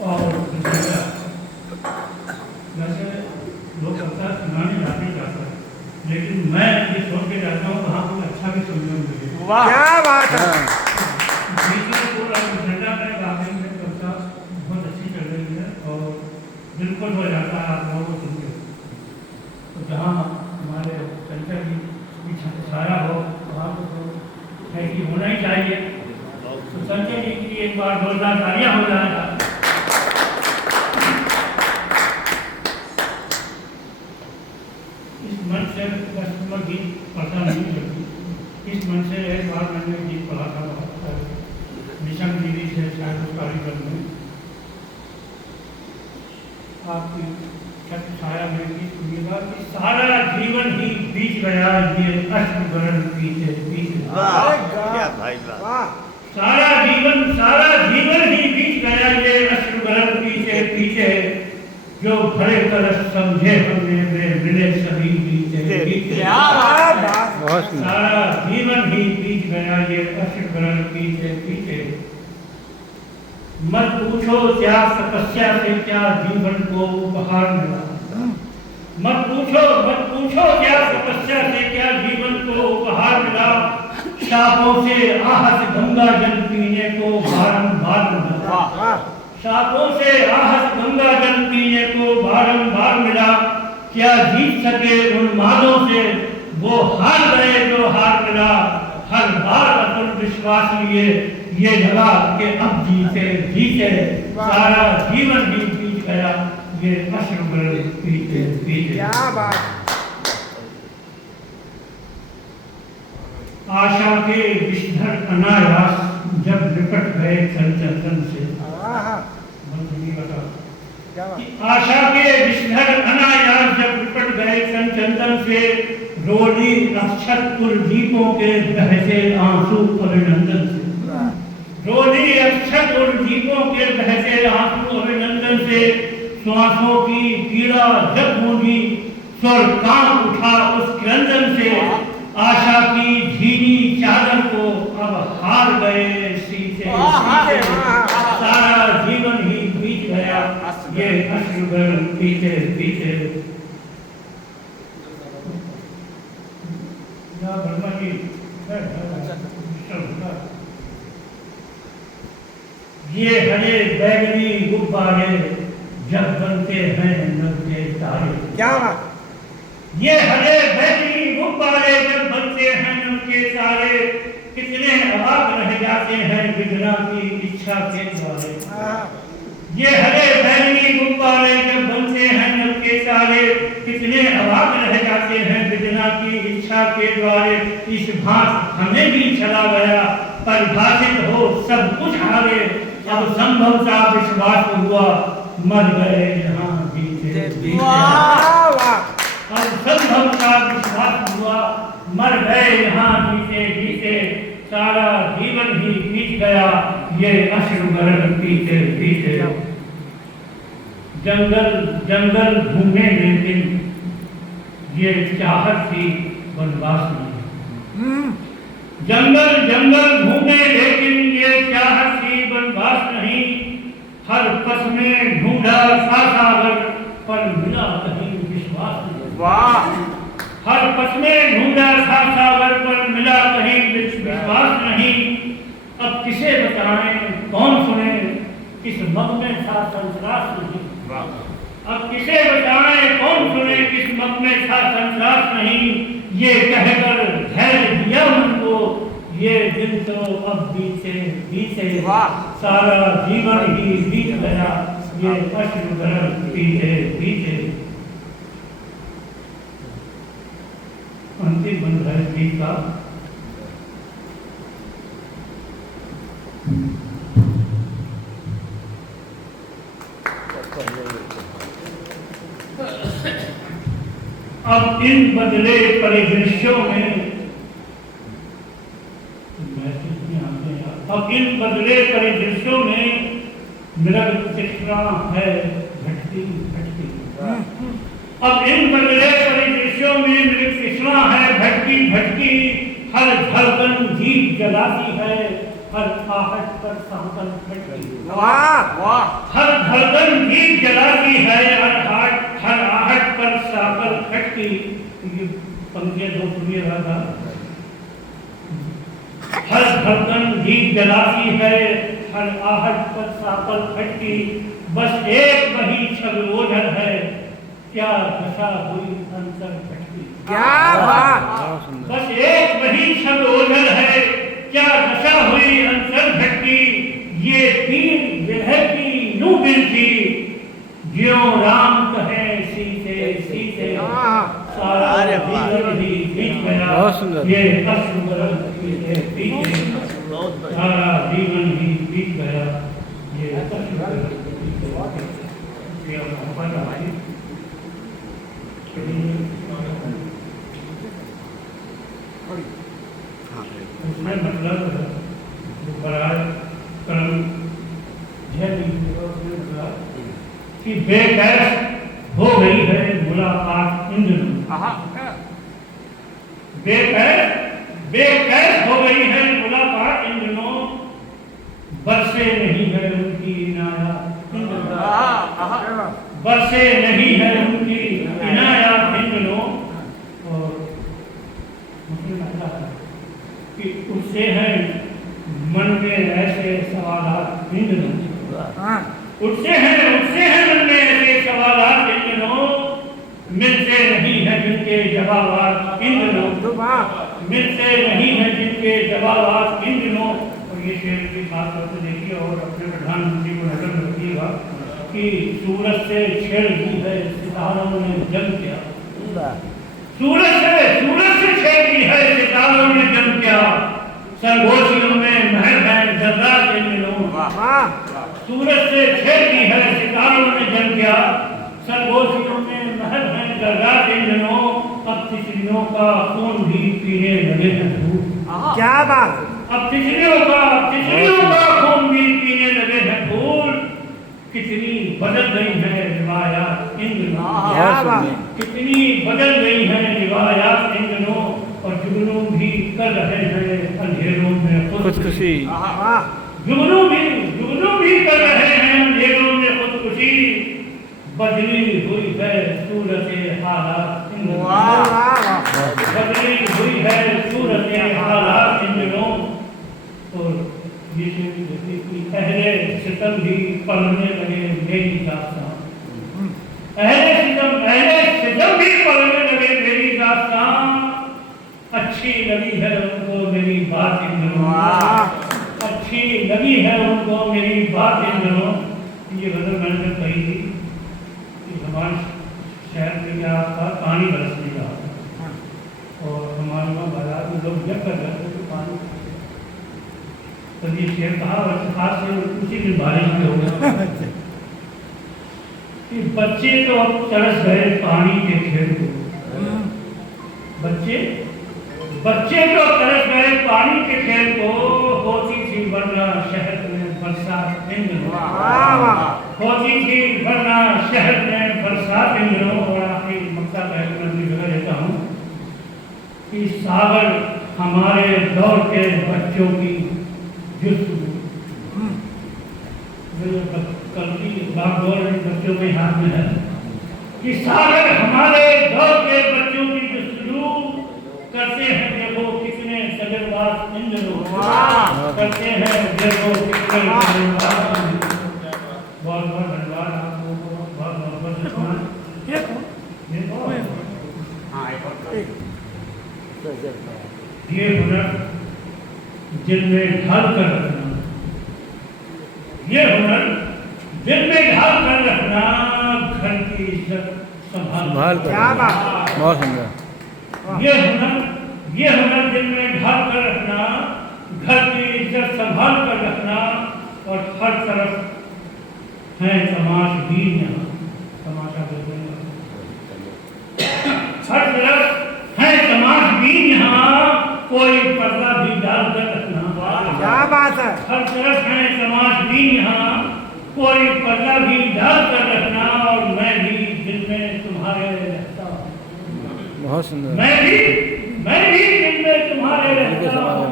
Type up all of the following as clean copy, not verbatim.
और वैसे लोग लगता है सुनाने जाते जाता है, लेकिन मैं ये सोच के जाता हूँ वहाँ कुछ अच्छा भी सुनने को मिले। क्या बात है। बहुत अच्छी चल रही है और बिल्कुल हो जाता है आप लोगों को सुन के। तो जहाँ हमारे संचय जी की छाया हो वहाँ तो है कि होना ही चाहिए। तो संचय जी की एक बार जोरदार तालियां हो जाएगा। इस मंच से कस्टमर गीत पढ़ता नहीं करती। इस मंच से एक बार मैंने गीत पढ़ा था निशंक दीदी से शायद उस कार्यक्रम में आपकी छाया में गीत सुनिएगा कि सारा जीवन ही बीत गया ये अश्रुगरण पीछे पीछे। सारा जीवन ही बीत गया ये अश्रुगरण पीछे पीछे, जो भरे तरस समझे हमने वे मिले सभी बीते बीते। सारा जीवन ही बीत गया ये अश्रुगरण पीछे पीछे। मत पूछो क्या तपस्या से क्या जीवन को उपहार मिला। मत पूछो क्या तपस्या से क्या जीवन को उपहार मिला। शापों से आहत गंगा जल पीने को बारंबार मिला। शापों से आहत गंगा जल पीने को बारंबार मिला। क्या जीत सके उन मालों से वो हार गए जो हार मिला। हर बार अतुल विश्वास लिए ये लगा कि अब जीते जीते। सारा जीवन ही बीत गया ये अश्रुगण पीछे पीछे। क्या बात। आशा के विषधर अनायास जब निपट गए चंचल से। आशा के विषधर अनायास जब निपट गए चंचल से, रोली अक्षत कुलदीपों के बहते आंसू अभिनंदन से। रोली अक्षत कुलदीपों के बहते आंसू अभिनंदन से, श्वासों की पीड़ा जब गूंजी स्वर कांप उठा उस क्रंदन से। आशा की झीली चादर को अब हार गए सीते। सारा जीवन ही बीत गया ये अश्रुगण पीछे पीछे। ये हरे बैगनी गुब्बारे जब बनते हैं नभ के तारे। क्या बात। ये हरे बैगनी गुब्बारे जब बनते हैं नभ के तारे, कितने अवाक रह जाते हैं विधना की इच्छा के द्वारे। ये हरे बैगनी गुब्बारे जब बनते हैं नभ के तारे, कितने अवाक रह जाते हैं विधना की इच्छा के द्वारे। इस भांत हमें भी चला गया परिभाषित हो सब कुछ हारे। अब संभव सा विश्वास हुआ मर गए यहाँ जीते जीते। अब संभव सा विश्वास हुआ मर गए यहाँ जीते जीते। सारा जीवन ही बीत गया ये अश्रुगण पीछे पीछे। जंगल जंगल घूमे लेकिन ये चाहत थी वनवास नहीं। जंगल जंगल घूमे लेकिन ये चाहत थी वनवास नहीं। हर पथ में ढूंढा सागर पर मिला कहीं विश्वास नहीं। हर पथ में ढूंढा सागर पर मिला कहीं विश्वास नहीं। अब किसे बताएं कौन सुने किस मग में था संतरास नहीं। अब किसे बताएं कौन सुने किस मग में था संतरास नहीं। ये कहकर धैर्य दिया मन को ये दिन तो अब बीते बीते। सारा जीवन ही बीत गया ये अश्रुगण पीछे पीछे। अंतिम बंध है गीत का। अब इन बदले परिदृश्यों में मृग तृष्णा है भटकी भटकी। अब इन बदले परिदृश्यों में मृग तृष्णा है भटकी भटकी। हर धड़कन दीप जलाती है हर आहट पर सांकल खटकी। वाह वाह। हर धड़कन दीप जलाती है, हर आहट पर सांकल खटकी। ये पंक्तियां दो सुनिएगा था। हर धड़कन दीप जलाती है, हर आहट पर सांकल खटकी। बस एक वही छवि ओझल है, क्या दशा हुई अंतर खटकी। क्या बात। बस एक वही छवि ओझल है, क्या दशा हुई अंतर खटकी। ये पीर विरह की यूं गिनती, ज्यों राम कहे सीते सीते। सारा जीवन ही बीत गया, ये अश्रु बरस पीते पीते। सारा जीवन ही बीत गया, ये अश्रु बरस पीते पीते। ये मोहब्बत हमारी उसमें मतलब बराज कर्म कि बेकैफ हो गई है मुलाकात इन दिनों। बेकैफ हो गई है मुलाकात इन दिनों। बरसे नहीं है उनकी इनायत इन दिनों। बरसे नहीं है उनकी इनायत इन दिनों। और मुझे लगता है कि उससे है मन में ऐसे सवालात इन दिनों। उससे है मन में ऐसे सवालात इन दिनों। मिलते नहीं है जिनके जवाबात इन दिनों। मिलते नहीं है जिनके जवाबात इन दिनों। और ये शेर की बात करते देखिए और अपने प्रधानमंत्री को नजर में रखिएगा कि सूरज से छेड़ दी है सितारों ने जम क्या। सूरज से छेड़ दी है सितारों ने जम क्या। सरगोशियों में महल है जर्रात इन दिनों। सूरज से छेड़ दी है सितारों ने जम क्या। सरगोशियों में महल है जर्रात इन दिनों। अब तितलियों का खून भी पीने लगे हैं फूल। क्या बात। अब तितलियों का खून भी पीने लगे हैं फूल। कितनी बदल गई है रिवायात इन दिनों। कितनी बदल गई है रिवायात इन दिनों। और जुगनू भी कर रहे हैं अंधेरों में खुदकुशी। जुगनू भी कर रहे हैं अंधेरों में खुदकुशी। बदली हुई है सूरत हालात इन दिनों। बदली हुई है सूरत हालात इन दिनों। और पहले सितम भी पढ़ने लगे मेरी दास्तान। पहले सितम भी पढ़ने लगे मेरी दास्तान। अच्छी लगी है उनको मेरी बात इन दिनों। अच्छी लगी है उनको मेरी बात इन दिनों। ये गजल मैंने जब कही थी कि हमारे शहर के आसपास पानी बरसने का और हमारे वहाँ बाजार में लोग जब कर रहे थे तो पानी तो ये शेर कहा और खास से उसी दिन बारिश में हो गया कि बच्चे तो अब तरस गए पानी के खेल को। बच्चे तो तरस गए पानी के खेल को। होती थी वरना शहर में बरसात इन दिनों। होती थी वरना शहर में बरसात इन दिनों। और आखिरी मक्ता मैं जगह देता हूँ कि सागर हमारे दौर के बच्चों की कल्पी बागडोर बच्चों के हाथ में है कि सागर हमारे दौर के बच्चों की जुस्तजू करते हैं। देखो कितने सजरबाज इन दिनों करते हैं। देखो कितने सजरबाज। बहुत बहुत धन्यवाद आप लोगों को। बहुत ये हुनर दिल में ढाल कर रखना। ये हुनर दिल में ढाल कर रखना। घर की इज्जत संभाल कर। क्या बात। बहुत सुंदर। ये हुनर दिल में ढाल कर रखना। घर की इज्जत संभाल कर रखना। और हर तरफ है तमाशबीन यहाँ। तमाशा बोलते हैं। हर तरफ है तमाशबीन यहाँ। कोई पर्दा भी डाल कर रखना। क्या बात है। हर तरफ है तमाशबीन यहाँ। कोई पर्दा भी डाल कर रखना। और मैं भी दिल में तुम्हारे रहता हूँ। बहुत सुंदर। मैं भी दिल में तुम्हारे रहता हूँ।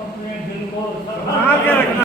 अपने दिल को आगे रखना